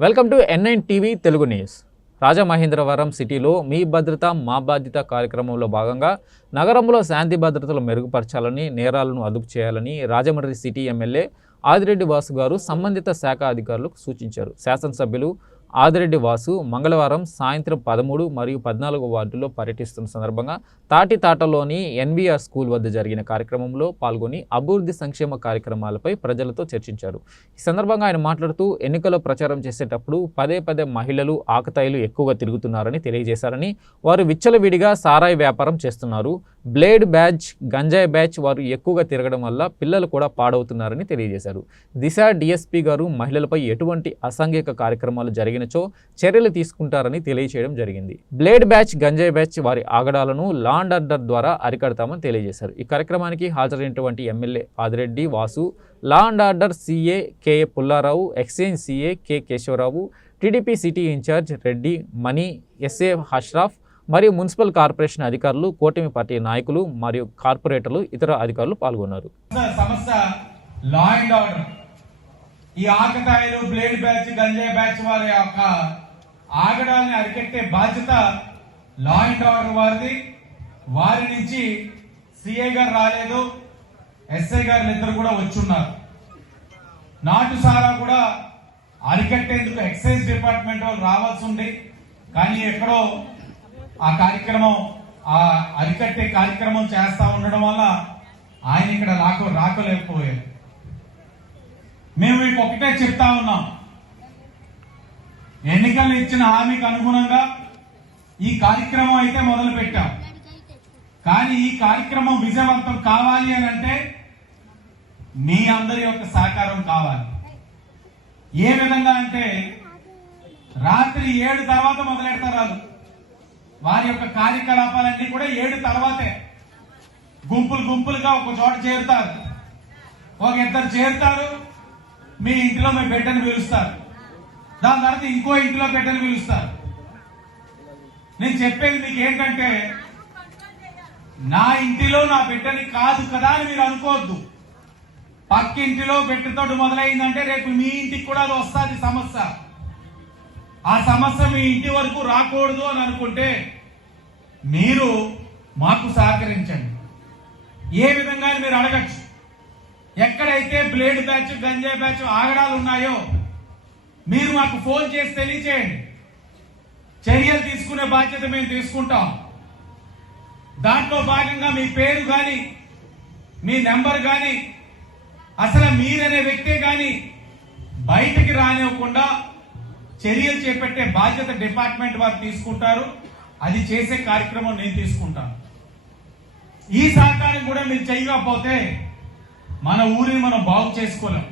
Welcome to N9 TV Telugu news. Rajamahendravaram సిటీలో మీ భద్రత మా బాధ్యత కార్యక్రమంలో భాగంగా నగరంలో శాంతి భద్రతలు మెరుగుపరచాలని, నేరాలను అదుపు చేయాలని రాజమండ్రి సిటీ ఎమ్మెల్యే ఆదిరెడ్డి వాసు గారు సంబంధిత శాఖ అధికారులకు సూచించారు. శాసనసభ్యులు ఆదిరెడ్డి వాసు మంగళవారం సాయంత్రం 13 మరియు 14 వార్డుల్లో పర్యటిస్తున్న సందర్భంగా తాటితాటలోని NVR స్కూల్ వద్ద జరిగిన కార్యక్రమంలో పాల్గొని అభివృద్ధి సంక్షేమ కార్యక్రమాలపై ప్రజలతో చర్చించారు. ఈ సందర్భంగా ఆయన మాట్లాడుతూ ఎన్నికల ప్రచారం చేసేటప్పుడు పదే మహిళలు ఆకతాయిలు ఎక్కువగా తిరుగుతున్నారని తెలియజేశారని, వారు విచ్చలవిడిగా సారాయి వ్యాపారం చేస్తున్నారు, బ్లేడ్ బ్యాచ్, గంజాయి బ్యాచ్ వారు ఎక్కువగా తిరగడం వల్ల పిల్లలు కూడా పాడవుతున్నారని తెలియజేశారు. దిశ DSP గారు మహిళలపై ఎటువంటి అసాంఘిక కార్యక్రమాలు జరిగినచో చర్యలు తీసుకుంటారని తెలియజేయడం జరిగింది. బ్లేడ్ బ్యాచ్, గంజాయి బ్యాచ్ వారి ఆగడాలను లా అండ్ ఆర్డర్ ద్వారా అరికడతామని తెలియజేశారు. ఈ కార్యక్రమానికి హాజరైనటువంటి MLA Adireddy Vasu, law and order CA KA Pullarao, exchange CA K Kesavarao, TDP city incharge Reddy, Mani, SA Ashraf మరియు మున్సిపల్ కార్పొరేషన్ అధికారులు, కూటమి పార్టీ నాయకులు మరియు కార్పొరేటర్లు, ఇతర అధికారులు పాల్గొన్నారు. లా అండ్ ఆర్డర్ ఈ ఆకతాయిలు, బ్లేడ్ బ్యాచ్, గంజాయి బ్యాచ్ వారి యొక్క ఆగడాలని అరికట్టే బాధ్యత లా అండ్ ఆర్డర్ వారిది. వారి నుంచి CA గారు రాలేదు, SI గారు ఇద్దరు కూడా వచ్చున్నారు. నాటు సారా కూడా అరికట్టేందుకు ఎక్సైజ్ డిపార్ట్మెంట్ వాళ్ళు రావాల్సి ఉంది, కానీ ఎక్కడో ఆ కార్యక్రమం, ఆ అరికట్టే కార్యక్రమం చేస్తా ఉండడం వల్ల ఆయన ఇక్కడ రాకలేకపోయారు. మేము మీకు ఒకటే చెప్తా ఉన్నాం, ఎన్నికలు ఇచ్చిన హామీకి అనుగుణంగా ఈ కార్యక్రమం అయితే మొదలు పెట్టాం. కానీ ఈ కార్యక్రమం విజయవంతం కావాలి అని అంటే మీ అందరి యొక్క సహకారం కావాలి. ఏ విధంగా అంటే రాత్రి 7 తర్వాత మొదలెడతారు. వారి యొక్క కార్యకలాపాలన్నీ కూడా 7 తర్వాతే గుంపులుగా ఒక చోట చేరుతారు. ఒక ఇద్దరు చేరుతారు, మీ ఇంటిలో మీ బిడ్డను పిలుస్తారు, దాని తర్వాత ఇంకో ఇంటిలో బిడ్డను పిలుస్తారు. నేను చెప్పేది మీకు ఏంటంటే, నా ఇంటిలో నా బిడ్డని కాదు కదా అని మీరు అనుకోవద్దు. పక్కింటిలో బిడ్డతో మొదలైందంటే రేపు మీ ఇంటికి కూడా అది వస్తుంది సమస్య. ఆ సమస్య మీ ఇంటి వరకు రాకూడదు అని అనుకుంటే మీరు మాకు సహకరించండి. ఏ విధంగా మీరు అడగచ్చు. ఎక్కడైతే బ్లేడ్ బ్యాచ్, గంజాయి బ్యాచ్ ఆగడాలు ఉన్నాయో మీరు మాకు ఫోన్ చేసి తెలియచేయండి. చర్యలు తీసుకునే బాధ్యత మేము తీసుకుంటాం. దాంట్లో భాగంగా మీ పేరు కానీ, మీ నెంబర్ కానీ, అసలు మీరనే వ్యక్తే కానీ బయటికి రానివ్వకుండా చర్యలు చేపట్టే బాధ్యత డిపార్ట్మెంట్ వారు తీసుకుంటారు. అది చేసే కార్యక్రమం నేను తీసుకుంటాను. ఈ సహకారం కూడా మీరు చేయకపోతే మన ఊరిని మనం బాగు చేసుకోలేం.